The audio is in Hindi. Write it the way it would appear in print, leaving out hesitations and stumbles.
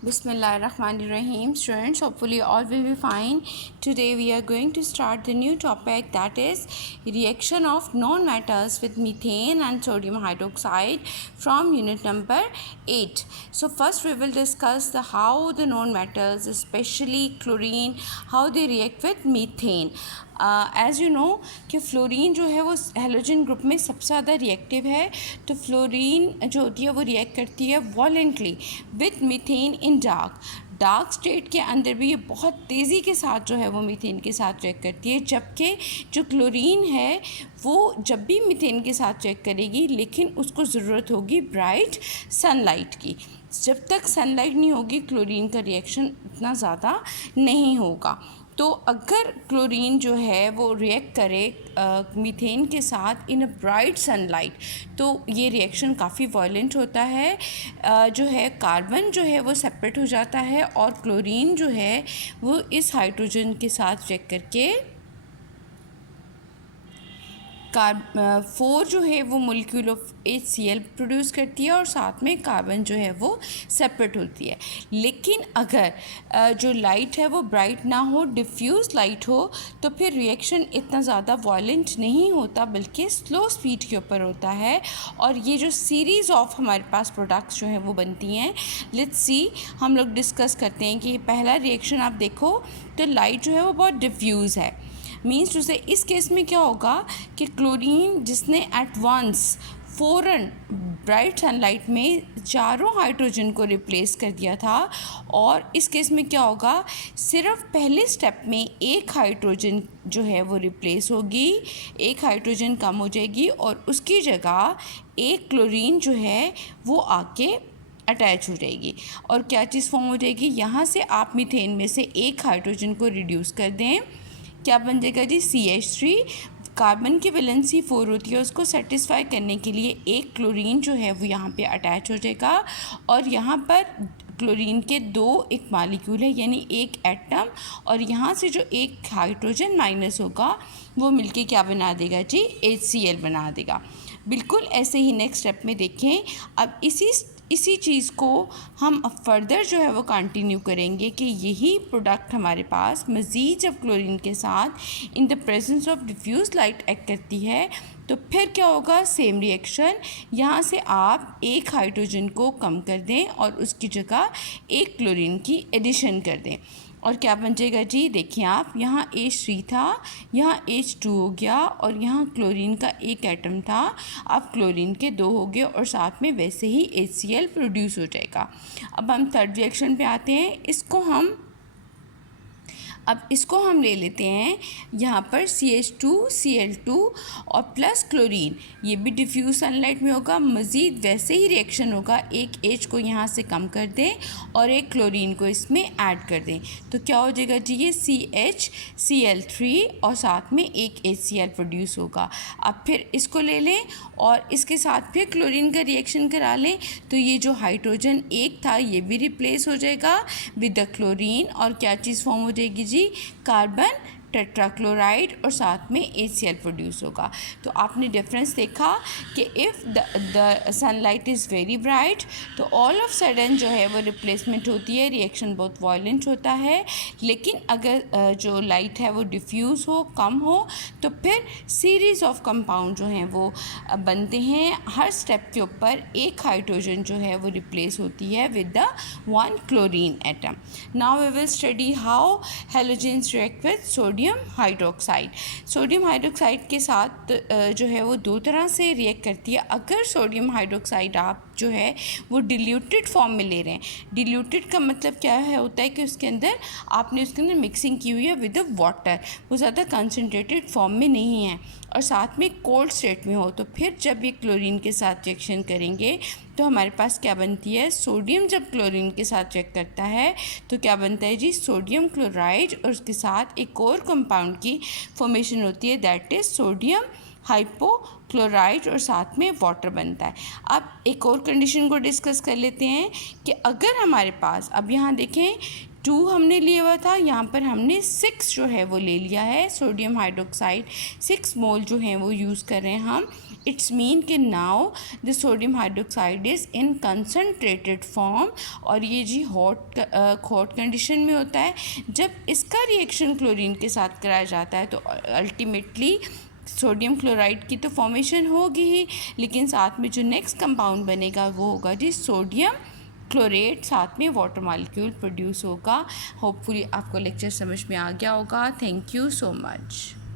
Bismillahirrahmanirrahim. Students, hopefully all will be fine. Today we are going to start the new topic, that is reaction of non-metals with methane and sodium hydroxide from unit number 8. So first we will discuss the how the non-metals, especially chlorine, how they react with methane. As you know कि फ्लोरीन जो है वो हेलोजन ग्रुप में सबसे ज़्यादा रिएक्टिव है. तो फ्लोरीन जो होती है वो रिएक्ट करती है voluntarily with methane in dark state के अंदर भी ये बहुत तेज़ी के साथ जो है वो मीथेन के साथ रिएक्ट करती है, जबकि जो क्लोरीन है वो जब भी मीथेन के साथ रिएक्ट करेगी लेकिन उसको ज़रूरत होगी ब्राइट सनलाइट की. जब तक सनलाइट नहीं होगी क्लोरीन का रिएक्शन इतना ज़्यादा नहीं होगा. तो अगर क्लोरीन जो है वो रिएक्ट करे मीथेन के साथ इन अ ब्राइट सनलाइट तो ये रिएक्शन काफ़ी वायलेंट होता है. जो है कार्बन जो है वो सेपरेट हो जाता है और क्लोरीन जो है वो इस हाइड्रोजन के साथ रिएक्ट करके 4 जो है वो मोलिक्यूल ऑफ HCl प्रोड्यूस करती है और साथ में कार्बन जो है वो सेपरेट होती है. लेकिन अगर जो लाइट है वो ब्राइट ना हो, डिफ्यूज़ लाइट हो, तो फिर रिएक्शन इतना ज़्यादा वायलेंट नहीं होता बल्कि स्लो स्पीड के ऊपर होता है. और ये जो सीरीज़ ऑफ हमारे पास प्रोडक्ट्स जो हैं वो बनती हैं. लेट्स सी, हम लोग डिस्कस करते हैं कि पहला रिएक्शन आप देखो तो लाइट जो है वो बहुत डिफ्यूज़ है. मीन्स टू से इस केस में क्या होगा कि क्लोरीन जिसने एट वंस फ़ौरन ब्राइट सनलाइट में चारों हाइड्रोजन को रिप्लेस कर दिया था, और इस केस में क्या होगा, सिर्फ पहले स्टेप में एक हाइड्रोजन जो है वो रिप्लेस होगी, एक हाइड्रोजन कम हो जाएगी और उसकी जगह एक क्लोरीन जो है वो आके अटैच हो जाएगी. और क्या चीज़ फॉर्म हो जाएगी, यहाँ से आप मीथेन में से एक हाइड्रोजन को रिड्यूस कर दें, क्या बन जाएगा जी, CH3. कार्बन की वैलेंसी 4 होती है, उसको सेटिस्फाई करने के लिए एक क्लोरीन जो है वो यहाँ पे अटैच हो जाएगा और यहाँ पर क्लोरीन के 2 एक मॉलिक्यूल है यानी एक एटम, और यहाँ से जो एक हाइड्रोजन माइनस होगा वो मिलके क्या बना देगा जी, HCl बना देगा. बिल्कुल ऐसे ही नेक्स्ट स्टेप में देखें. अब इसी चीज़ को हम अब फर्दर जो है वो कंटिन्यू करेंगे कि यही प्रोडक्ट हमारे पास मज़ीद जब क्लोरीन के साथ in the presence of diffuse light act करती है तो फिर क्या होगा, सेम रिएक्शन. यहाँ से आप एक हाइड्रोजन को कम कर दें और उसकी जगह एक क्लोरीन की एडिशन कर दें और क्या बन जाएगा जी, देखिए आप, यहाँ H3 था, यहाँ H2 हो गया और यहाँ क्लोरीन का एक एटम था, अब क्लोरीन के 2 हो गए और साथ में वैसे ही HCl प्रोड्यूस हो जाएगा. अब हम थर्ड रिएक्शन पे आते हैं. इसको हम ले लेते हैं यहाँ पर CH2 Cl2 और प्लस क्लोरीन, ये भी डिफ्यूज सनलाइट में होगा. मज़ीद वैसे ही रिएक्शन होगा, एक H को यहाँ से कम कर दें और एक क्लोरीन को इसमें ऐड कर दें तो क्या हो जाएगा जी, ये CHCl3 और साथ में एक HCl प्रोड्यूस होगा. अब फिर इसको ले लें और इसके साथ फिर क्लोरीन का रिएक्शन करा लें तो ये जो हाइड्रोजन एक था ये भी रिप्लेस हो जाएगा विद द क्लोरीन और क्या चीज़ फॉर्म हो जाएगी जी, कार्बन टेट्राक्लोराइड और साथ में HCl प्रोड्यूस होगा. तो आपने डिफरेंस देखा कि if the sunlight is very bright तो ऑल ऑफ सडन जो है वो रिप्लेसमेंट होती है, रिएक्शन बहुत वायलेंट होता है. लेकिन अगर जो लाइट है वो डिफ्यूज़ हो, कम हो, तो फिर सीरीज़ ऑफ कंपाउंड जो हैं वो बनते हैं. हर स्टेप के ऊपर एक हाइड्रोजन जो है वो रिप्लेस होती है with the 1 chlorine atom. Now we will study how halogens react with sodium hydroxide. Sodium hydroxide के साथ जो है वो 2 तरह से रिएक्ट करती है. अगर सोडियम हाइड्रोक्साइड आप जो है वो डिल्यूटेड फॉर्म में ले रहे हैं, डिल्यूटेड का मतलब क्या है, होता है कि उसके अंदर आपने उसके अंदर मिक्सिंग की हुई है विद वाटर, वो ज़्यादा कंसनट्रेटेड फॉर्म में नहीं है और साथ में कोल्ड स्टेट में हो, तो फिर जब ये क्लोरीन के साथ रिएक्शन करेंगे तो हमारे पास क्या बनती है, सोडियम जब क्लोरीन के साथ रिएक्ट करता है तो क्या बनता है जी, सोडियम क्लोराइड और उसके साथ एक और कंपाउंड की फॉर्मेशन होती है, दैट इज़ सोडियम हाइपोक्लोराइड और साथ में वाटर बनता है. अब एक और कंडीशन को डिस्कस कर लेते हैं कि अगर हमारे पास, अब यहाँ देखें 2 हमने लिया हुआ था, यहाँ पर हमने 6 जो है वो ले लिया है सोडियम हाइड्रोक्साइड, 6 मोल जो हैं वो यूज़ कर रहे हैं हम इट्स मीन कि now the sodium hydroxide is in concentrated form, और ये जी हॉट कंडीशन में होता है। जब इसका रिएक्शन क्लोरीन के साथ कराया जाता है तो अल्टीमेटली सोडियम क्लोराइड की तो फॉर्मेशन होगी ही, लेकिन साथ में जो नेक्स्ट कंपाउंड बनेगा वो होगा जी सोडियम क्लोरेट, साथ में वाटर मॉलिक्यूल प्रोड्यूस होगा। होपफुली आपको लेक्चर समझ में आ गया होगा। Thank you so much.